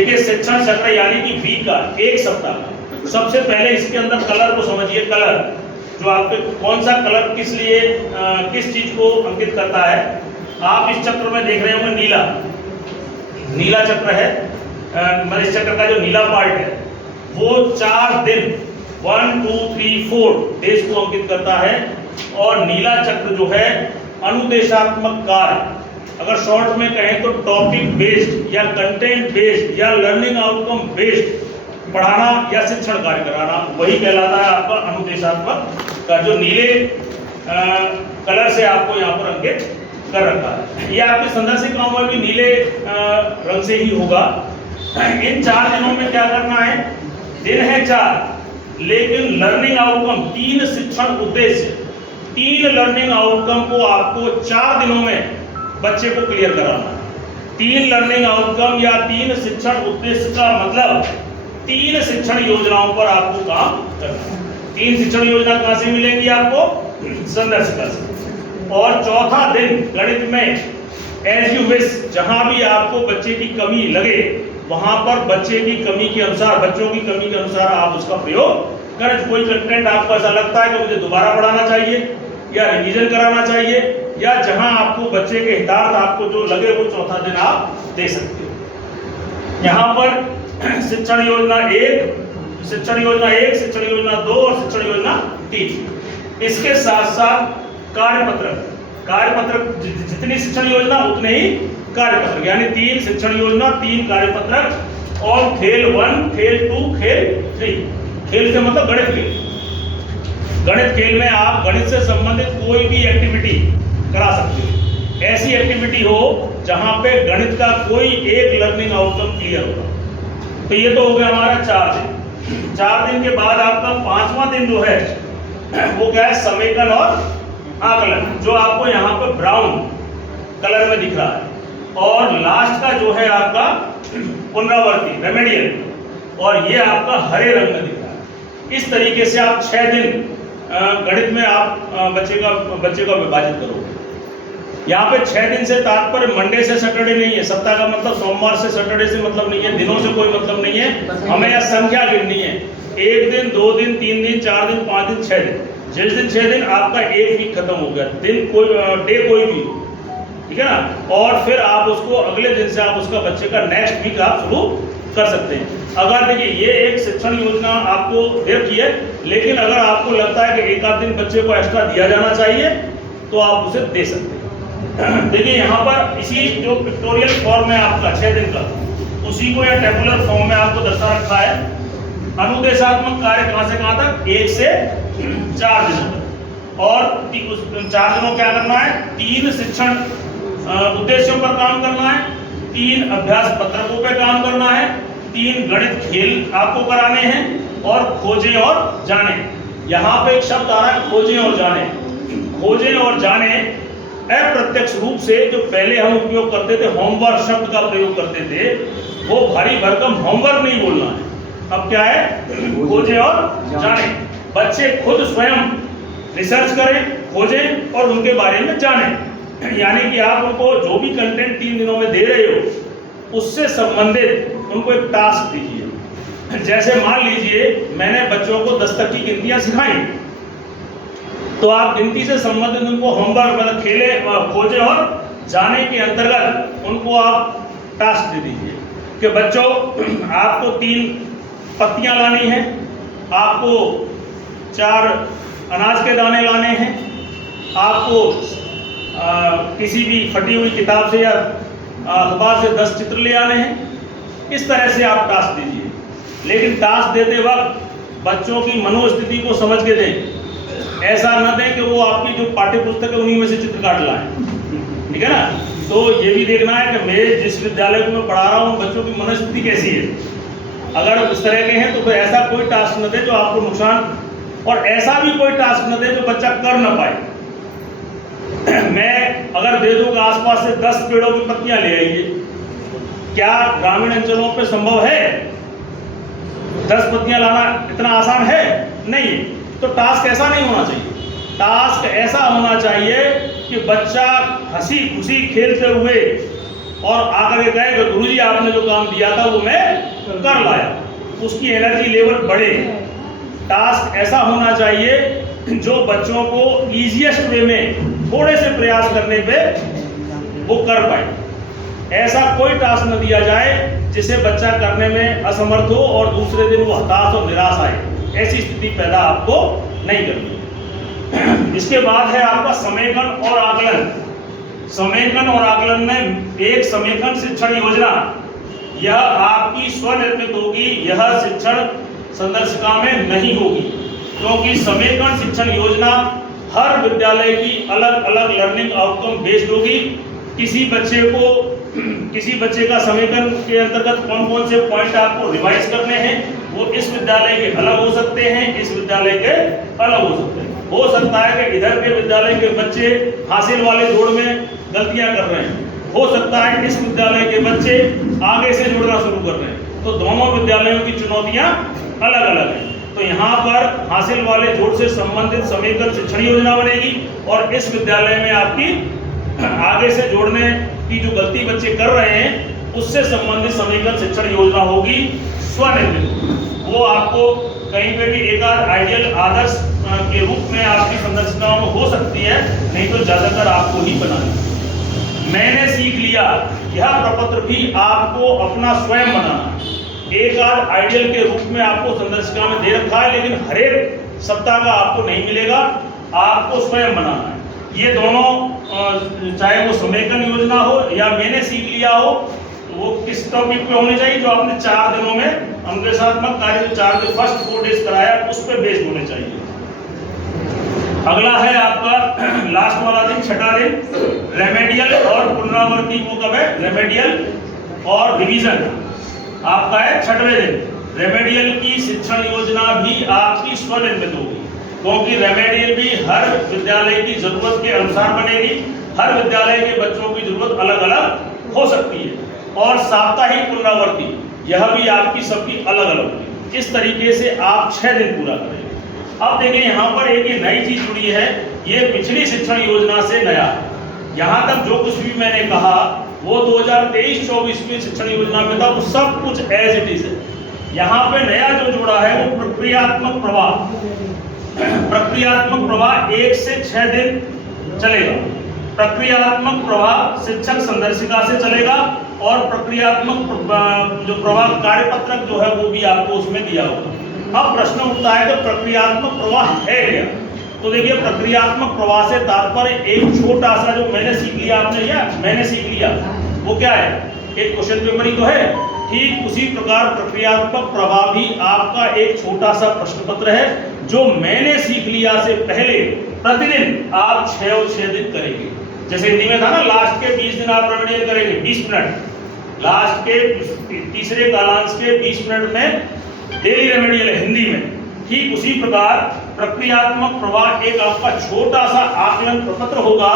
देखिए शिक्षण चक्र यानी कि वीक का एक सप्ताह। सबसे पहले इसके अंदर कलर को समझिए। कलर जो आपके कौन सा कलर किस लिए किस चीज को अंकित करता है। आप इस चक्र में देख रहे होंगे नीला, नीला चक्र है। मतलब इस चक्र का जो नीला पार्ट है वो 4 दिन 1 2 3 4 डेज को अंकित करता है। और नीला चक्र जो है अनुदेशात्मक कार्य, अगर शॉर्ट में कहें तो टॉपिक बेस्ड या कंटेंट बेस्ड या लर्निंग आउटकम बेस्ड पढ़ाना या शिक्षण कार्य कराना, वही कहलाता है आपका अनुदेशात्मक का, जो नीले कलर से आपको यहाँ पर अंकित कर रखा है। ये आपकी संदर्शिकाओं में भी नीले रंग से ही होगा। इन 4 दिनों में क्या करना है, दिन है 4 लेकिन लर्निंग आउटकम 3 शिक्षण उद्देश्य, 3 लर्निंग आउटकम को आपको 4 दिनों में बच्चे को क्लियर कराना है। 3 लर्निंग आउटकम या 3 शिक्षण उद्देश्य का मतलब 3 शिक्षण योजनाओं पर आपको काम करना है। 3 शिक्षण योजना कहां से मिलेंगी आपको, संदर्शिका से। और चौथा दिन गणित में एज यू विश, जहां भी आपको बच्चे की कमी लगे वहां पर बच्चे की कमी के अनुसार, बच्चों की कमी के अनुसार आप उसका प्रयोग करें। कोई कंटेंट आपको ऐसा लगता है कि मुझे दोबारा पढ़ाना चाहिए या रिवीजन कराना चाहिए, या जहां आपको बच्चे के हितार्थ आपको जो लगे वो चौथा दिन आप दे सकते हो। यहाँ पर शिक्षण योजना 1, शिक्षण योजना 1, शिक्षण योजना 2 और शिक्षण योजना 3। इसके साथ साथ कार्यपत्रक, कार्यपत्रक जितनी शिक्षण योजना उतने ही कार्यपत्रक, यानी 3 शिक्षण योजना 3 कार्यपत्रक। और खेल 1, खेल 2, खेल 3। खेल से मतलब गणित खेल। गणित खेल में आप गणित से संबंधित कोई भी एक्टिविटी करा सकते हो। ऐसी एक्टिविटी हो जहां पे गणित का कोई एक लर्निंग आउटकम क्लियर होगा। तो ये तो हो गया हमारा 4 दिन। 4 दिन के बाद आपका 5वां दिन जो है वो क्या है, समेकन और आकलन, जो आपको यहाँ पर ब्राउन कलर में दिख रहा है। और लास्ट का जो है आपका पुनरावृत्ति रेमेडियल, और ये आपका हरे रंग में दिख रहा है। इस तरीके से आप 6 दिन गणित में आप बच्चे का विभाजित करोगे। यहाँ पे 6 दिन से तात्पर्य मंडे से सैटरडे नहीं है। सप्ताह का मतलब सोमवार से सैटरडे से मतलब नहीं है, दिनों से कोई मतलब नहीं है। हमें यह संख्या गिननी है, 1 दिन 2 दिन 3 दिन 4 दिन 5 दिन 6 दिन। जिस दिन 6 दिन आपका एक वीक खत्म हो गया, दिन कोई डे कोई भी, ठीक है ना। और फिर आप उसको अगले दिन से आप उसका बच्चे का नेक्स्ट वीक आप शुरू कर सकते हैं। अगर देखिए ये एक शिक्षण योजना आपको दे रखी है, लेकिन अगर आपको लगता है कि एक आध दिन बच्चे को एक्स्ट्रा दिया जाना चाहिए तो आप उसे दे सकते हैं। देखिए यहाँ पर इसी जो पिक्टोरियल फॉर्म है आपका 6 दिन का, उसी को या टेबुलर फॉर्म में आपको दर्शा रखा है। अनुदेशात्मक कार्य कहां से कहां तक, 1 से 4 दिनों तक। और 4 दिनों क्या करना है, 3 शिक्षण उद्देश्यों पर काम करना है, 3 अभ्यास पत्रकों पर काम करना है, 3 गणित खेल आपको कराने हैं, और खोजें और जाने। यहाँ पे एक शब्द आ रहा है खोजें और जाने। खोजें और जाने अप्रत्यक्ष रूप से जो पहले हम उपयोग करते थे, होमवर्क शब्द का प्रयोग करते थे, वो भारी भरकम होमवर्क नहीं बोलना है। अब क्या है, खोजें और जाने। बच्चे खुद स्वयं रिसर्च करें, खोजें और उनके बारे में जानें। यानी कि आप उनको जो भी कंटेंट 3 दिनों में दे रहे हो उससे संबंधित उनको एक टास्क दीजिए। जैसे मान लीजिए मैंने बच्चों को 10 तक की गिनतियां सिखाई, तो आप गिनती से संबंधित उनको होमवर्क मतलब खेले खोजे और जाने के अंतर्गत उनको आप टास्क दे दीजिए कि बच्चों आपको 3 पत्तियां लानी है, आपको 4 अनाज के दाने लाने हैं, आपको किसी भी फटी हुई किताब से या अखबार से 10 चित्र ले आने हैं। इस तरह से आप टास्क दीजिए, लेकिन टास्क देते वक्त बच्चों की मनोस्थिति को समझ के दें। ऐसा न दें कि वो आपकी जो पाठ्य पुस्तक है उन्हीं में से चित्र काट लाएं, ठीक है ना। तो ये भी देखना है कि मैं जिस विद्यालय को मैं पढ़ा रहा हूँ बच्चों की मनोस्थिति कैसी है। अगर उस तरह के हैं तो फिर ऐसा कोई टास्क न दे जो आपको नुकसान, और ऐसा भी कोई टास्क न दे जो बच्चा कर न पाए। मैं अगर दे दूं कि आसपास से 10 पेड़ों की पत्तियां ले आइए, क्या ग्रामीण अंचलों पे संभव है? 10 पत्तियां लाना इतना आसान है? नहीं। तो टास्क ऐसा नहीं होना चाहिए। टास्क ऐसा होना चाहिए कि बच्चा हंसी खुशी खेलते हुए और आकर के कहे कि गुरुजी आपने जो काम दिया था वो मैं कर लाया, उसकी एनर्जी लेवल बढ़े। टास्क ऐसा होना चाहिए जो बच्चों को इजीएस्ट वे में थोड़े से प्रयास करने पे वो कर पाए। ऐसा कोई टास्क न दिया जाए जिसे बच्चा करने में असमर्थ हो और दूसरे दिन वो हताश और निराश आए। ऐसी स्थिति पैदा आपको नहीं करनी। इसके बाद है आपका समेकन और आकलन। समेकन और आकलन में एक समेकन शिक्षण योजना, यह आपकी स्वनिर्मित होगी, यह शिक्षण संदर्शिका में नहीं होगी, क्योंकि समेकन शिक्षण योजना हर विद्यालय की अलग अलग लर्निंग आउटकम बेस्ड होगी। किसी बच्चे का समेकन के अंतर्गत कौन कौन से पॉइंट आपको रिवाइज करने हैं वो इस विद्यालय के अलग हो सकते हैं, इस विद्यालय के अलग हो सकते हैं। हो सकता है कि इधर के विद्यालय के बच्चे हासिल वाले जोड़ में गलतियां कर रहे हैं, हो सकता है इस विद्यालय के बच्चे आगे से जुड़ना शुरू कर रहे हैं, तो दोनों विद्यालयों की चुनौतियां अलग अलग हैं। तो यहाँ पर हासिल वाले जोड़ से संबंधित समेकन शिक्षण योजना बनेगी और इस विद्यालय में आपकी आगे से जोड़ने की जो गलती बच्चे कर रहे हैं उससे संबंधित समेकन शिक्षण योजना होगी स्वनिर्मित। वो आपको कहीं पे भी एक आइडियल आदर्श के रूप में आपकी संरचनाओं में हो सकती है, नहीं तो ज्यादातर आपको ही बनानी। मैंने सीख लिया, यह प्रपत्र भी आपको अपना स्वयं बनाना। एक आइडियल के रूप में आपको संदर्शिका में दे रखा है, लेकिन हर एक सप्ताह का आपको नहीं मिलेगा, आपको स्वयं बनाना है। ये दोनों चाहे वो समेकन योजना हो या मैंने सीख लिया हो, वो किस टॉपिक पे होने चाहिए, जो आपने 4 दिनों में अनुदेशात्मक कार्य 4 दिन फर्स्ट 4 डेज कराया उस पर बेस्ड होने चाहिए। अगला है आपका लास्ट वाला दिन, छठा दिन, रेमेडियल और पुनरावृत्ति। वो कब है? रेमेडियल और रिवीजन आपका है 6वें दिन। रेमेडियल की शिक्षण योजना भी आपकी स्वनिर्मित होगी, क्योंकि रेमेडियल भी हर विद्यालय की जरूरत के अनुसार बनेगी। हर विद्यालय के बच्चों की जरूरत अलग अलग हो सकती है। और साप्ताहिक पुनरावृत्ति, यह भी आपकी सबकी अलग अलग होगी। इस तरीके से आप 6 दिन पूरा करेंगे। अब देखिए यहाँ पर एक नई चीज जुड़ी है, ये पिछली शिक्षण योजना से नया। यहाँ तक जो कुछ भी मैंने कहा वो 2023-24 में शिक्षण योजना में था, वो सब कुछ एज इट इज है। यहाँ पे नया जो जुड़ा है वो प्रक्रियात्मक प्रवाह। प्रक्रियात्मक प्रवाह 1 से 6 दिन चलेगा। प्रक्रियात्मक प्रवाह शिक्षक संदर्शिका से चलेगा और प्रक्रियात्मक जो प्रवाह कार्यपत्रक जो है वो भी आपको उसमें दिया होगा। अब प्रश्न उठता है कि प्रक्रियात्मक प्रवाह है क्या? तो देखिए, प्रक्रियात्मक प्रवाह से तात्पर्य एक छोटा सा जो मैंने सीख लिया, आपने या मैंने सीख लिया, वो क्या है? एक क्वेश्चन पेपर ही तो है। ठीक उसी प्रकार प्रक्रियात्मक प्रवाह भी आपका एक छोटा सा प्रश्न पत्र है, जो मैंने सीख लिया से पहले प्रतिदिन आप 6 और 6 दिन करेंगे। जैसे हिंदी में था ना, लास्ट के 20 दिन आप रेमेडियल करेंगे 20 मिनट, लास्ट के तीसरे कालांश के 20 मिनट में डेली रेमेडियल है हिंदी में। ठीक उसी प्रकार प्रक्रियात्मक प्रवाह एक आपका छोटा सा आकलन प्रपत्र होगा।